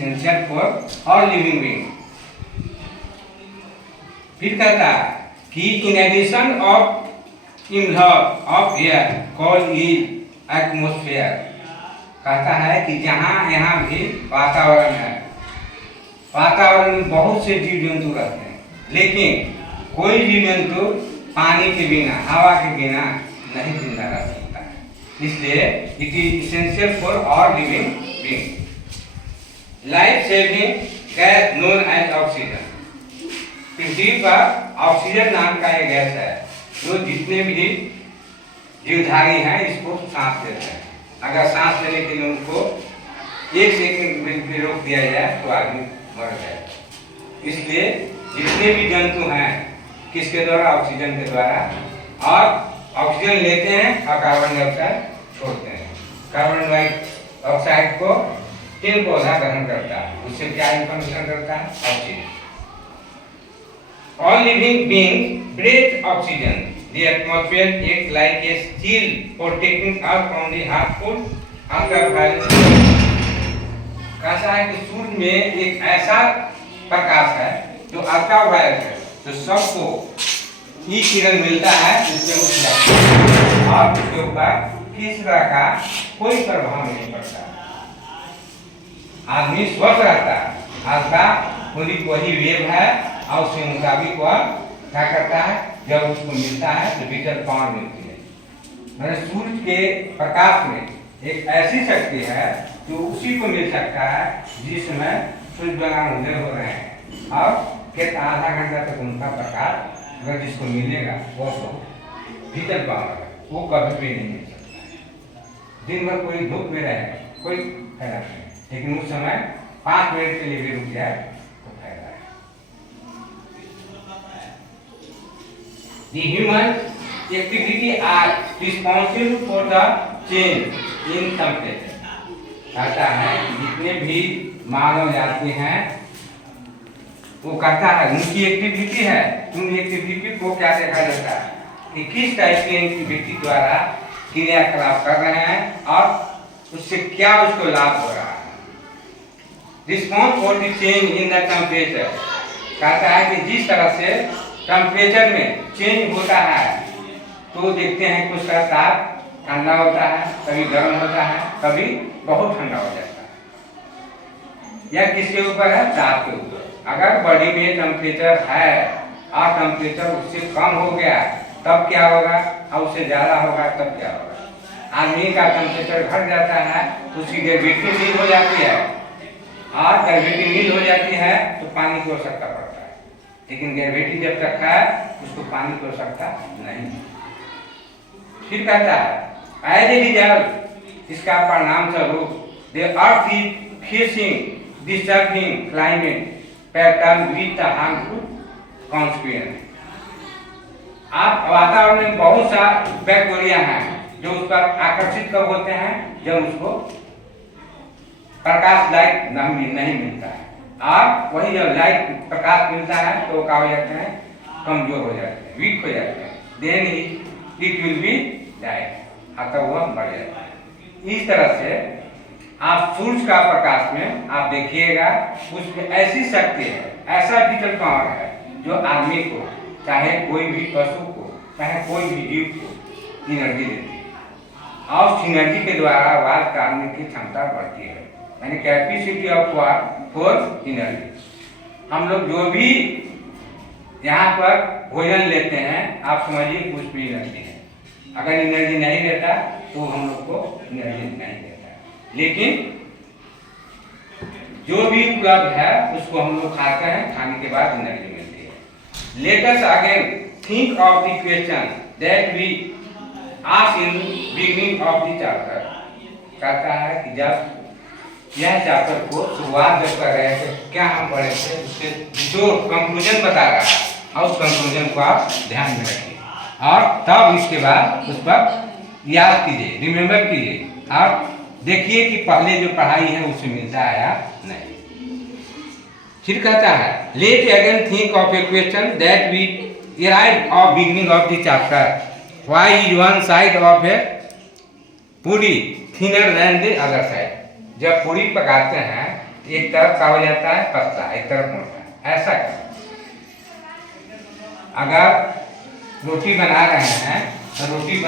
essential for all living being. फिर कहता है कि in addition of envelope of air called is atmosphere, कहता है कि जहाँ यहाँ भी वातावरण है, वातावरण में बहुत से जीव जंतु रहते हैं, लेकिन कोई जीव जंतु पानी के बिना, हवा के बिना नहीं जिंदा रह सकता है, इसलिए it is essential for all living being. Life saving gas known as oxygen, पृथ्वी पर ऑक्सीजन नाम का एक गैस है जो जितने भी जीवधारी हैं इसको सांस देते हैं। अगर सांस लेने के लिए उनको 1 सेकंड में रोक दिया जाए तो आदमी मर जाए। इसलिए जितने भी जंतु हैं किसके द्वारा, ऑक्सीजन के द्वारा, और ऑक्सीजन लेते हैं और कार्बन डाइऑक्साइड छोड़ते हैं। कार्बन डाइऑक्साइड को तीन पौधा ग्रहण करता है, उससे क्या इन्फॉर्मेशन करता है, oxygen. All living beings breathe oxygen. The atmosphere acts like a shield protecting us from the harmful ultraviolet. कैसा है कि सूर्य में एक ऐसा प्रकाश है जो अल्ट्रावायलेट है, तो सबको ई किरण मिलता है, उसके ऊपर और उसके ऊपर किसी तरह का कोई प्रभाव नहीं पड़ता। आदमी स्वस्थ रहता है, आपका पूरी वही वेव है और उसके मुताबिक वह क्या करता है, जब उसको मिलता है तो विटल पावर मिलती है। मैंने सूर्य के प्रकाश में एक ऐसी शक्ति है जो उसी को मिल सकता है जिसमें सूर्य ग्रहण उदय हो रहे हैं, और कितना आधा घंटा तक उनका प्रकाश अगर जिसको मिलेगा वो विटल पावर है, वो कभी भी नहीं मिल सकता। दिन भर कोई धूप में रहे कोई फायदा नहीं, लेकिन उस समय 5 मिनट के लिए भी रुक जाए तो फायदा है। The human activity are responsible for the change in temperature. कहता है जितने भी मानव जाति हैं वो कहता है उनकी एक्टिविटी है, उन एक्टिविटी को क्या देखा जाता है कि किस टाइप की एक्टिविटी द्वारा क्रियाकलाप कर रहे हैं और उससे क्या उसको लाभ हो रहा है। Response for the change in the temperature, कहता है कि जिस तरह से टेम्परेचर में चेंज होता है तो देखते हैं कुछ का ताप ठंडा होता है, कभी गर्म होता है, कभी बहुत ठंडा हो जाता है। यह किसके ऊपर है, ताप के ऊपर। अगर बॉडी में टेम्परेचर है और टेम्परेचर उससे कम हो गया तब क्या होगा, और उससे ज्यादा होगा तब क्या होगा। आदमी का टेम्परेचर घट जाता है तो उसकी ग्रेविटी नील हो जाती है, और ग्रेविटी नील हो जाती है तो पानी की आवश्यकता पड़ता है, लेकिन ग्रेविटी जब तक है उसको पानी की आवश्यकता नहीं। फिर कहता है एज ए रिजल्ट, इसका परिणाम स्वरूप the earth is facing disturbing climate pattern with the harmful consequence. आप वातावरण में बहुत सा बैक्टीरिया हैं जो उस पर आकर्षित कब होते हैं, जब उसको प्रकाश लाइट नहीं मिलता है, और वही जब लाइट प्रकाश मिलता है तो क्या हो जाते हैं, कमजोर हो जाते हैं, वीक हो जाते हैं, then it will be light, अतः वह बढ़ जाता है। इस तरह से आप सूर्य का प्रकाश में आप देखिएगा उसमें ऐसी शक्ति है, ऐसा विटल पावर है जो आदमी को, चाहे कोई भी पशु को, चाहे कोई भी जीव को एनर्जी देती है, और उस एनर्जी के द्वारा वार करने की क्षमता बढ़ती है, यानी capacity of war for energy. हम लोग जो भी यहाँ पर भोजन लेते हैं आप समझिए कुछ भी एनर्जी है, अगर एनर्जी नहीं देता तो हम लोग को एनर्जी नहीं देता, लेकिन जो भी उपलब्ध है उसको हम लोग खाते हैं, खाने के बाद एनर्जी मिलती है। Let us again think of the question that we asked in beginning of the chapter. कहता है कि जब यह चैप्टर को शुरुआत जब कर रहे थे क्या हम पढ़े थे, उसके जो कंक्लूजन बता रहा है, और उस कंक्लूजन को आप ध्यान में रखिए और तब इसके बाद उस पर याद कीजिए, रिमेम्बर कीजिए, और देखिए कि पहले जो पढ़ाई है उससे मिलता है या नहीं। फिर कहता है let again think of a question that we arrived of beginning of the chapter, why is one side of a पूरी thinner than the other side। जब पूरी पकाते हैं एक तरफ का हो जाता है पतला, एक तरफ मोटा, ऐसा करें। अगर रोटी बना रहे हैं तो रोटी